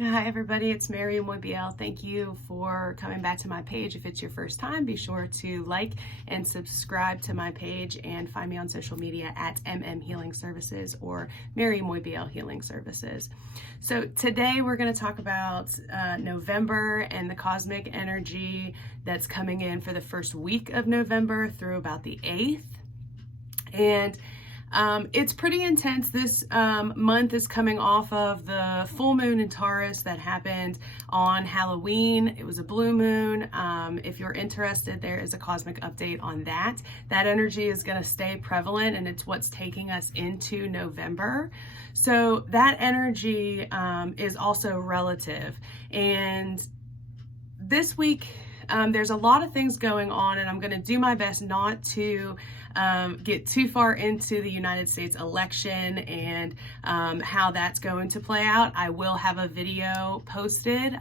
Hi everybody, it's Mairi and Moibeal. Thank you for coming back to my page. If it's your first time, be sure to like and subscribe to my page and find me on social media at mmhealingservices or Mairi Moibeal Healing Services. So today we're going to talk about November and the cosmic energy that's coming in for the first week of November through about the 8th. And it's pretty intense. This month is coming off of the full moon in Taurus that happened on Halloween. It was a blue moon. If you're interested, there is a cosmic update on that. That energy is going to stay prevalent, and it's what's taking us into November. So that energy is also relative. And this week, there's a lot of things going on, and I'm going to do my best not to get too far into the United States election and how that's going to play out. I will have a video posted,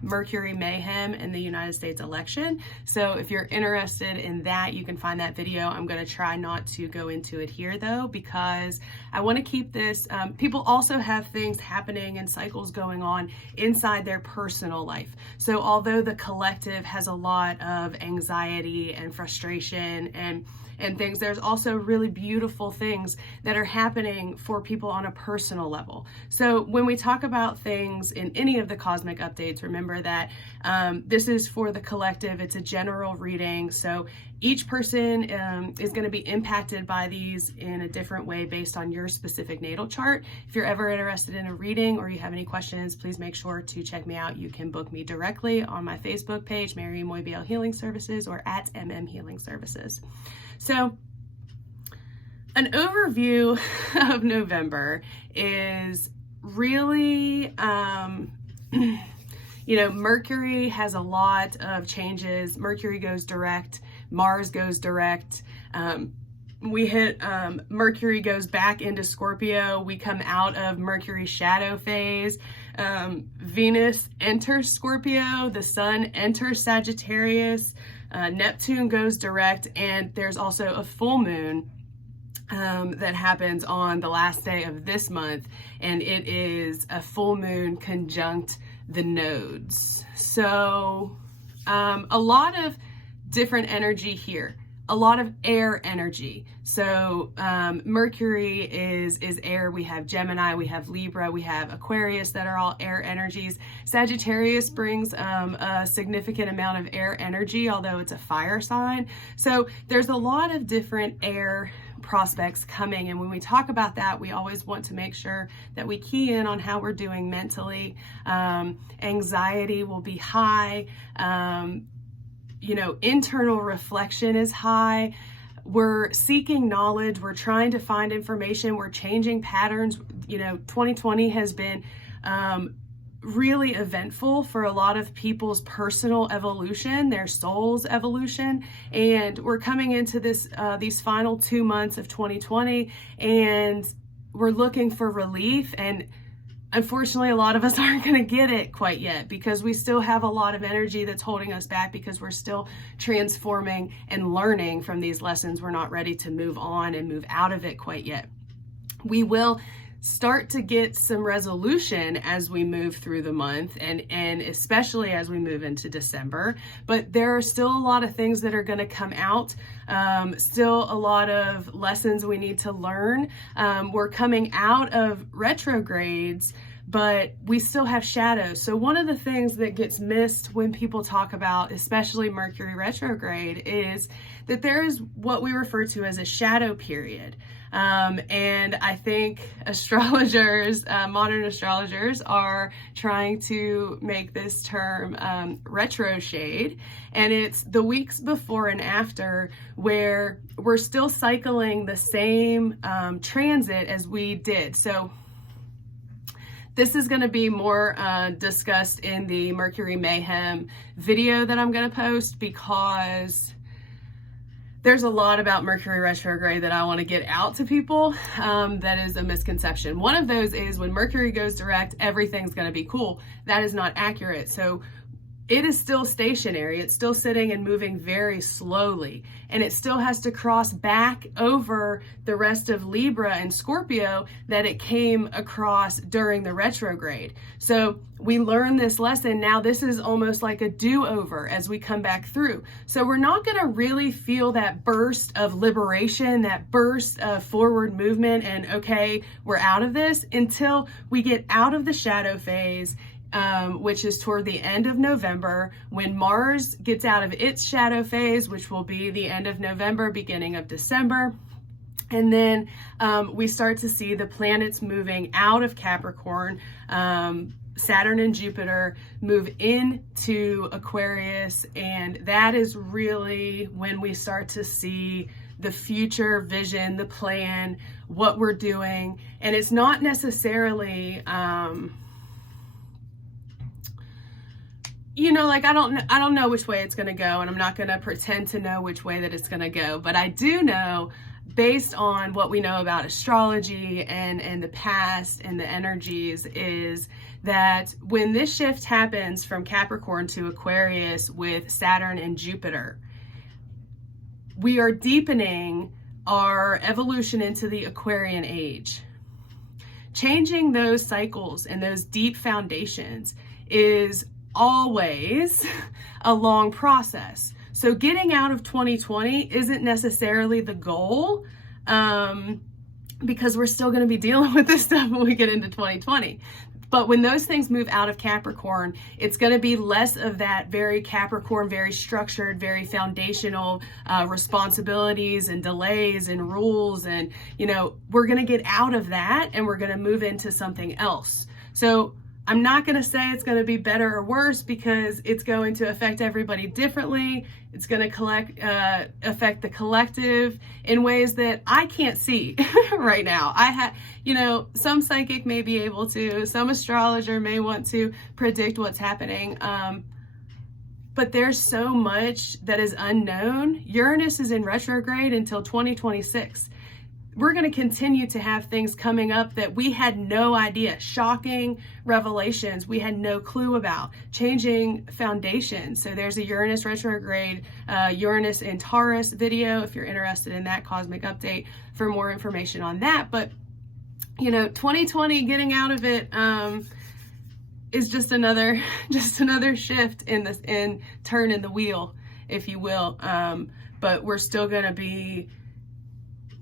Mercury Mayhem in the United States election. So if you're interested in that, you can find that video. I'm going to try not to go into it here though, because I want to keep this. People also have things happening and cycles going on inside their personal life. So although the collective has a lot of anxiety and frustration and things, there's also really beautiful things that are happening for people on a personal level. So when we talk about things in any of the cosmic updates, remember that this is for the collective. It's a general reading. So each person is going to be impacted by these in a different way based on your specific natal chart. If you're ever interested in a reading or you have any questions, please make sure to check me out. You can book me directly on my Facebook page, Mairi Moibeal Healing Services, or at mmhealingservices. So an overview of November is really, Mercury has a lot of changes. Mercury goes direct, Mars goes direct. We hit Mercury goes back into Scorpio. We come out of Mercury's shadow phase. Venus enters Scorpio. The Sun enters Sagittarius. Neptune goes direct, and there's also a full moon that happens on the last day of this month, and it is a full moon conjunct the nodes. So a lot of different energy here. A lot of air energy. So Mercury is air. We have Gemini, we have Libra, we have Aquarius that are all air energies. Sagittarius brings a significant amount of air energy, although it's a fire sign. So there's a lot of different air prospects coming, and when we talk about that, we always want to make sure that we key in on how we're doing mentally. Anxiety will be high. Internal reflection is high. We're seeking knowledge. We're trying to find information. We're changing patterns. 2020 has been really eventful for a lot of people's personal evolution, their soul's evolution. And we're coming into these final 2 months of 2020, and we're looking for relief. And unfortunately, a lot of us aren't going to get it quite yet because we still have a lot of energy that's holding us back because we're still transforming and learning from these lessons. We're not ready to move on and move out of it quite yet. We will start to get some resolution as we move through the month and especially as we move into December, but there are still a lot of things that are going to come out, still a lot of lessons we need to learn. We're coming out of retrogrades, but we still have shadows. So one of the things that gets missed when people talk about, especially Mercury retrograde, is that there is what we refer to as a shadow period. And I think astrologers, modern astrologers, are trying to make this term retro shade. And it's the weeks before and after where we're still cycling the same transit as we did. So this is going to be more discussed in the Mercury Mayhem video that I'm going to post, because there's a lot about Mercury retrograde that I want to get out to people that is a misconception. One of those is when Mercury goes direct, everything's going to be cool. That is not accurate. So it is still stationary. It's still sitting and moving very slowly, and it still has to cross back over the rest of Libra and Scorpio that it came across during the retrograde. So we learned this lesson. Now this is almost like a do-over as we come back through. So we're not going to really feel that burst of liberation, that burst of forward movement, and okay, we're out of this, until we get out of the shadow phase, which is toward the end of November, when Mars gets out of its shadow phase, which will be the end of November, beginning of December. And then we start to see the planets moving out of Capricorn. Saturn and Jupiter move into Aquarius, and that is really when we start to see the future vision, the plan, what we're doing. And it's not necessarily like I don't know which way it's going to go, and I'm not going to pretend to know which way that it's going to go, but I do know, based on what we know about astrology and the past and the energies, is that when this shift happens from Capricorn to Aquarius with Saturn and Jupiter, we are deepening our evolution into the Aquarian age. Changing those cycles and those deep foundations is always a long process. So getting out of 2020 isn't necessarily the goal, because we're still going to be dealing with this stuff when we get into 2020. But when those things move out of Capricorn, it's going to be less of that very Capricorn, very structured, very foundational responsibilities and delays and rules. And, we're going to get out of that and we're going to move into something else. So I'm not going to say it's going to be better or worse, because it's going to affect everybody differently. It's going to affect the collective in ways that I can't see right now. Some psychic may be able to, some astrologer may want to predict what's happening. But there's so much that is unknown. Uranus is in retrograde until 2026. We're going to continue to have things coming up that we had no idea, shocking revelations we had no clue about, changing foundations. So there's a Uranus retrograde, Uranus in Taurus video, if you're interested in that cosmic update for more information on that. But, 2020, getting out of it is just another shift in turn in the wheel, if you will. But we're still going to be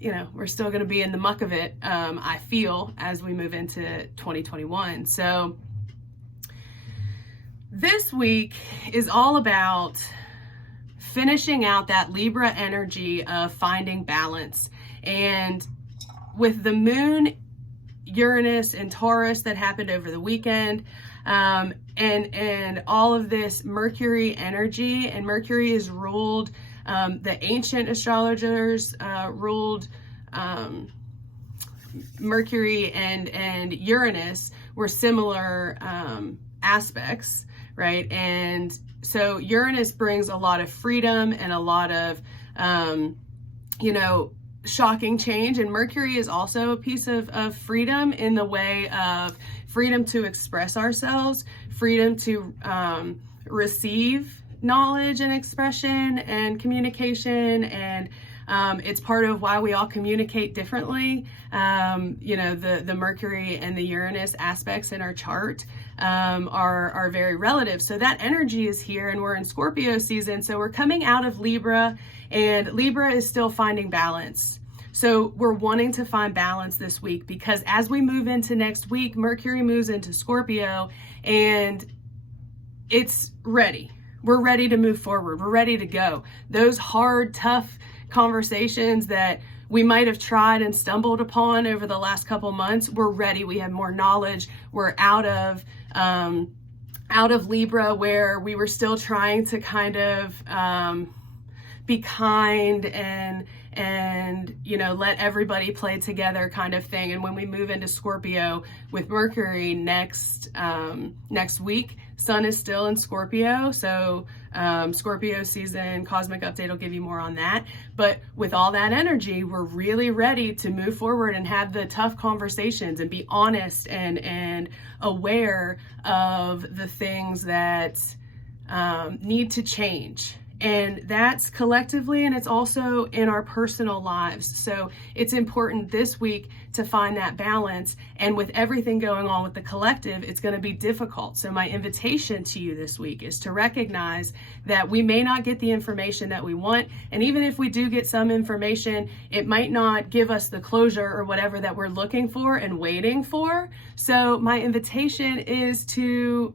in the muck of it, I feel, as we move into 2021. So this week is all about finishing out that Libra energy of finding balance. And with the moon, Uranus and Taurus that happened over the weekend, and all of this Mercury energy, and Mercury is ruled, the ancient astrologers ruled Mercury and Uranus were similar aspects, right? And so Uranus brings a lot of freedom and a lot of, shocking change. And Mercury is also a piece of freedom, in the way of freedom to express ourselves, freedom to receive knowledge and expression and communication. And it's part of why we all communicate differently. The Mercury and the Uranus aspects in our chart are very relative. So that energy is here, and we're in Scorpio season. So we're coming out of Libra, and Libra is still finding balance. So we're wanting to find balance this week, because as we move into next week, Mercury moves into Scorpio, and it's ready. We're ready to move forward. We're ready to go. Those hard, tough conversations that we might have tried and stumbled upon over the last couple months, we're ready. We have more knowledge. We're out of Libra, where we were still trying to kind of be kind and let everybody play together kind of thing. And when we move into Scorpio with Mercury next week, Sun is still in Scorpio. So Scorpio season cosmic update will give you more on that. But with all that energy, we're really ready to move forward and have the tough conversations and be honest and aware of the things that need to change. And that's collectively, and it's also in our personal lives. So it's important this week to find that balance. And with everything going on with the collective, it's going to be difficult. So my invitation to you this week is to recognize that we may not get the information that we want. And even if we do get some information, it might not give us the closure or whatever that we're looking for and waiting for. So my invitation is to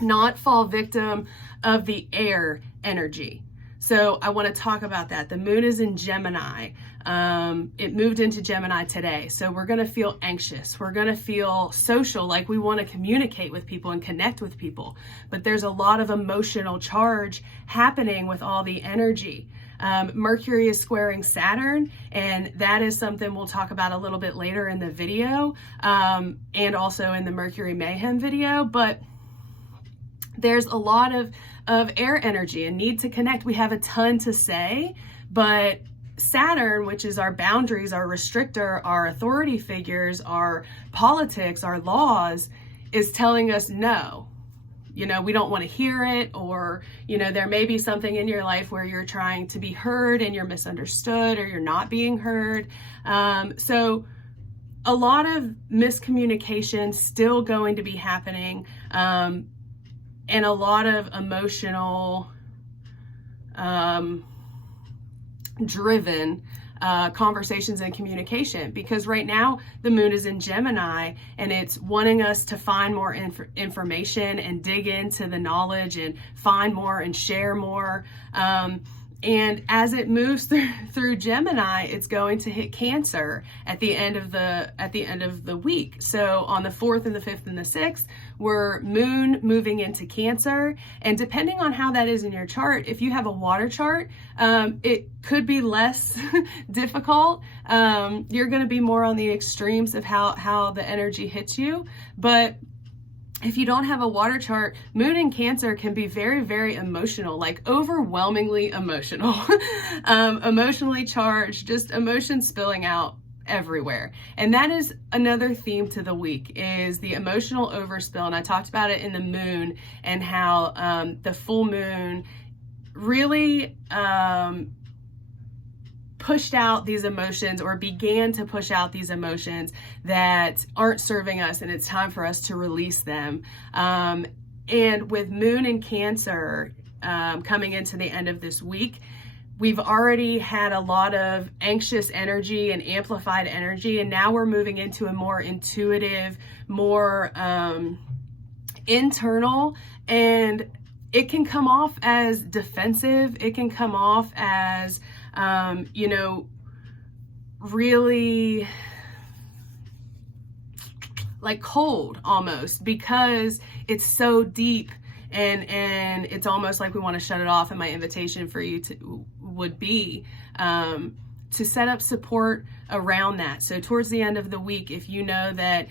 not fall victim of the air energy. So I want to talk about that. The moon is in Gemini. It moved into Gemini today. So we're going to feel anxious. We're going to feel social, like we want to communicate with people and connect with people. But there's a lot of emotional charge happening with all the energy. Mercury is squaring Saturn, and that is something we'll talk about a little bit later in the video, and also in the Mercury Mayhem video. But there's a lot of air energy and need to connect. We have a ton to say, but Saturn, which is our boundaries, our restrictor, our authority figures, our politics, our laws, is telling us no. You know, we don't want to hear it, or, you know, there may be something in your life where you're trying to be heard and you're misunderstood, or you're not being heard. So a lot of miscommunication still going to be happening. And a lot of emotional, driven conversations and communication, because right now the moon is in Gemini and it's wanting us to find more information and dig into the knowledge and find more and share more. And as it moves through Gemini, it's going to hit Cancer at the end of the week. So on the 4th and the 5th and the 6th, we're moon moving into Cancer. And depending on how that is in your chart, if you have a water chart, it could be less difficult. You're going to be more on the extremes of how the energy hits you. But if you don't have a water chart, moon in Cancer can be very, very emotional, like overwhelmingly emotional, emotionally charged, just emotions spilling out everywhere. And that is another theme to the week, is the emotional overspill. And I talked about it in the moon, and how the full moon really pushed out these emotions, or began to push out these emotions that aren't serving us, and it's time for us to release them. And with moon in Cancer coming into the end of this week, we've already had a lot of anxious energy and amplified energy, and now we're moving into a more intuitive, more internal, and it can come off as defensive. It can come off as you know, really like cold almost, because it's so deep, and it's almost like we want to shut it off. And my invitation for you would be to set up support around that. So towards the end of the week, if you know that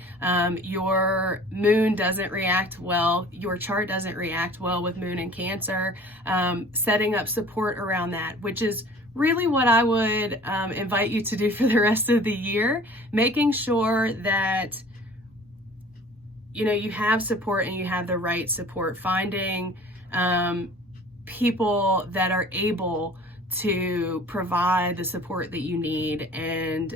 your moon doesn't react well, your chart doesn't react well with moon in Cancer, setting up support around that, which is really what I would invite you to do for the rest of the year, making sure that, you know, you have support and you have the right support, finding people that are able to provide the support that you need. And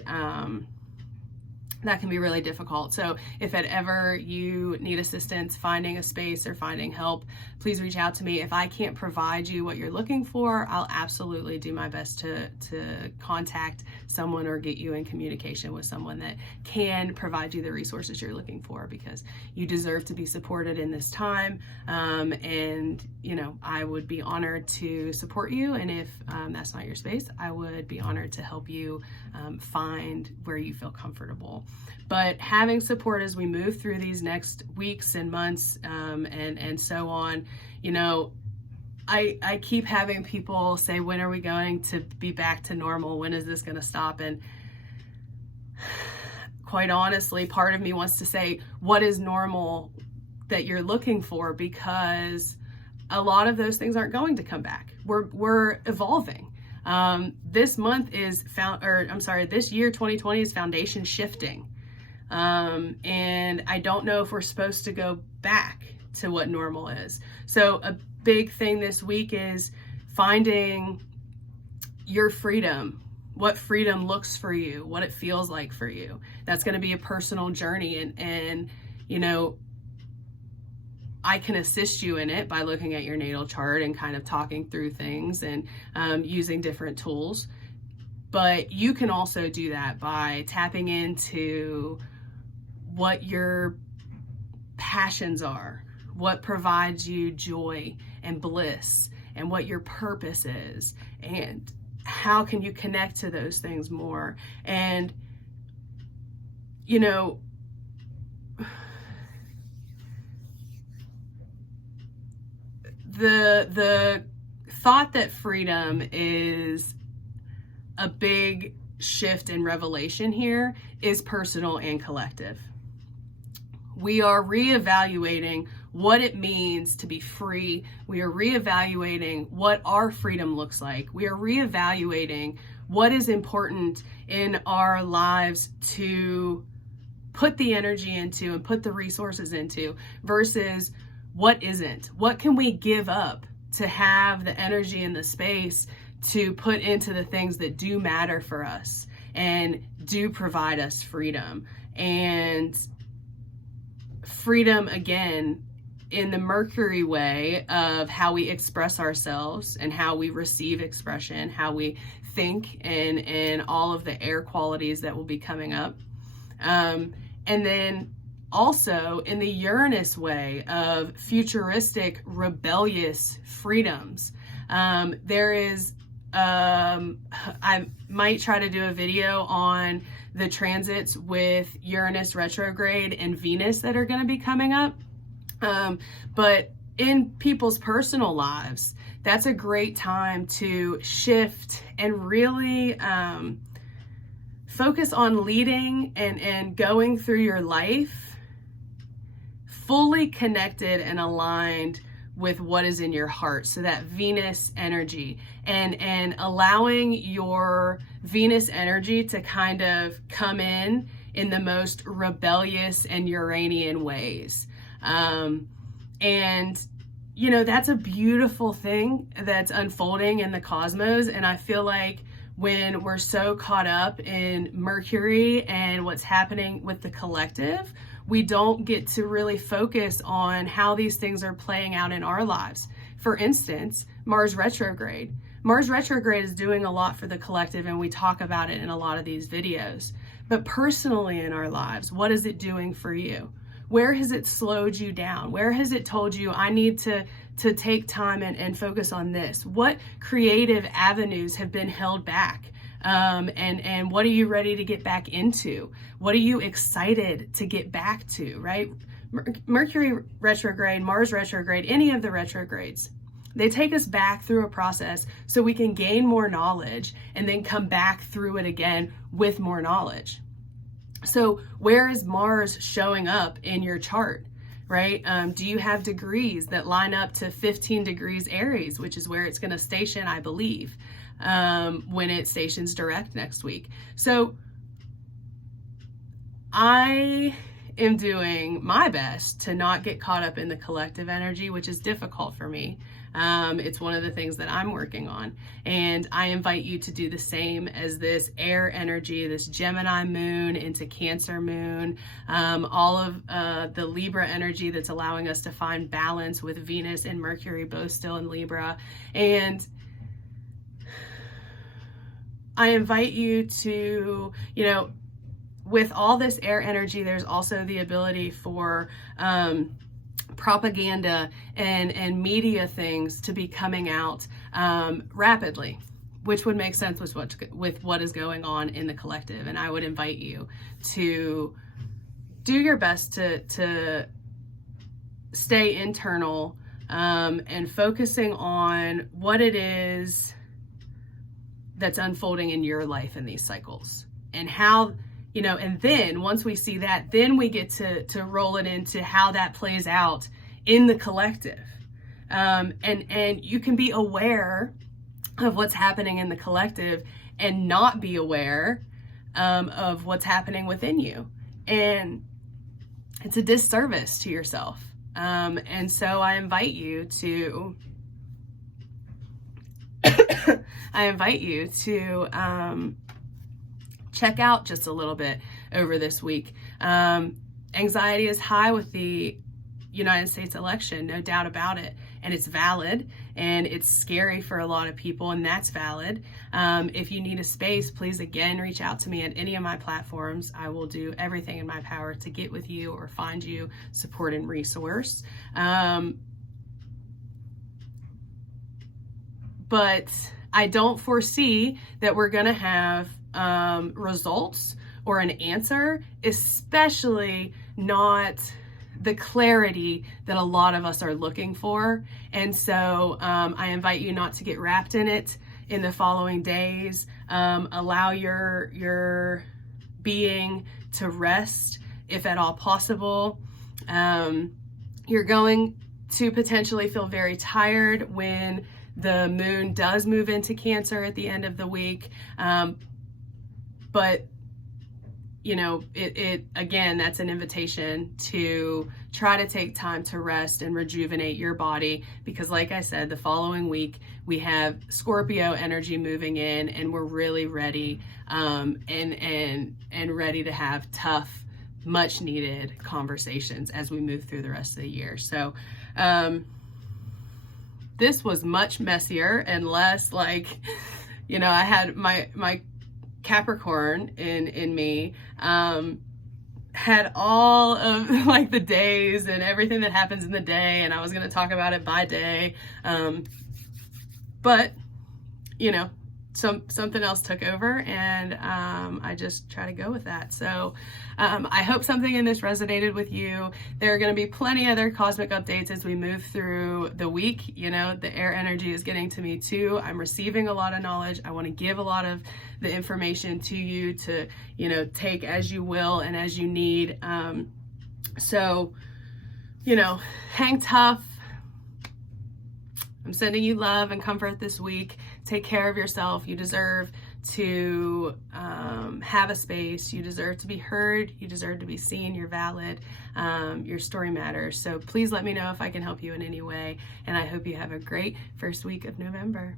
that can be really difficult. So if ever you need assistance finding a space or finding help, please reach out to me. If I can't provide you what you're looking for, I'll absolutely do my best to contact someone or get you in communication with someone that can provide you the resources you're looking for, because you deserve to be supported in this time. And, you know, I would be honored to support you. And if that's not your space, I would be honored to help you find where you feel comfortable. But having support as we move through these next weeks and months, and so on, you know, I keep having people say, when are we going to be back to normal? When is this going to stop? And quite honestly, part of me wants to say, what is normal that you're looking for? Because a lot of those things aren't going to come back. We're evolving. This month is this year 2020 is foundation shifting. And I don't know if we're supposed to go back to what normal is. So a big thing this week is finding your freedom, what freedom looks for you, what it feels like for you. That's going to be a personal journey, and you know, I can assist you in it by looking at your natal chart and kind of talking through things and using different tools. But you can also do that by tapping into what your passions are, what provides you joy and bliss, and what your purpose is, and how can you connect to those things more. And, you know, the thought that freedom is a big shift in revelation here is personal and collective. We are reevaluating what it means to be free. We are reevaluating what our freedom looks like. We are reevaluating what is important in our lives to put the energy into and put the resources into versus what isn't. What can we give up to have the energy and the space to put into the things that do matter for us and do provide us freedom. And freedom, again, in the Mercury way of how we express ourselves and how we receive expression, how we think, and all of the air qualities that will be coming up. And then also in the Uranus way of futuristic, rebellious freedoms. There is I might try to do a video on the transits with Uranus retrograde and Venus that are going to be coming up. But in people's personal lives, that's a great time to shift and really focus on leading and going through your life fully connected and aligned with what is in your heart. So that Venus energy and allowing your Venus energy to kind of come in the most rebellious and Uranian ways. And you know, that's a beautiful thing that's unfolding in the cosmos. And I feel like when we're so caught up in Mercury and what's happening with the collective, we don't get to really focus on how these things are playing out in our lives. For instance, Mars retrograde. Mars retrograde is doing a lot for the collective, and we talk about it in a lot of these videos. But personally in our lives, what is it doing for you? Where has it slowed you down? Where has it told you, I need to take time and focus on this? What creative avenues have been held back? And what are you ready to get back into? What are you excited to get back to, right? Mercury retrograde, Mars retrograde, any of the retrogrades, they take us back through a process so we can gain more knowledge and then come back through it again with more knowledge. So where is Mars showing up in your chart, right? Do you have degrees that line up to 15 degrees Aries, which is where it's going to station, I believe, when it stations direct next week. So I am doing my best to not get caught up in the collective energy, which is difficult for me. It's one of the things that I'm working on. And I invite you to do the same as this air energy, this Gemini moon into Cancer moon, all of the Libra energy that's allowing us to find balance with Venus and Mercury both still in Libra. And I invite you to, you know, with all this air energy, there's also the ability for propaganda and media things to be coming out rapidly, which would make sense with what is going on in the collective. And I would invite you to do your best to stay internal and focusing on what it is that's unfolding in your life in these cycles and how, you know, and then once we see that, then we get to roll it into how that plays out in the collective. And you can be aware of what's happening in the collective and not be aware of what's happening within you. And it's a disservice to yourself. And so I invite you to check out just a little bit over this week. Anxiety is high with the United States election, no doubt about it. And it's valid, and it's scary for a lot of people, and that's valid. If you need a space, please again reach out to me at any of my platforms. I will do everything in my power to get with you or find you support and resource. But I don't foresee that we're gonna have results or an answer, especially not the clarity that a lot of us are looking for. And so I invite you not to get wrapped in it in the following days. Allow your being to rest if at all possible. You're going to potentially feel very tired when the moon does move into Cancer at the end of the week. But you know, it again, that's an invitation to try to take time to rest and rejuvenate your body, because like I said, the following week we have Scorpio energy moving in, and we're really ready and ready to have tough, much needed conversations as we move through the rest of the year. So this was much messier and less like, you know, I had my Capricorn in me had all of like the days and everything that happens in the day, and I was going to talk about it by day, but you know, something else took over, and I just try to go with that. So I hope something in this resonated with you. There are going to be plenty other cosmic updates as we move through the week. You know, the air energy is getting to me too. I'm receiving a lot of knowledge. I want to give a lot of the information to you to, you know, take as you will and as you need. So, you know, hang tough. I'm sending you love and comfort this week. Take care of yourself. You deserve to have a space. You deserve to be heard. You deserve to be seen. You're valid. Your story matters. So please let me know if I can help you in any way. And I hope you have a great first week of November.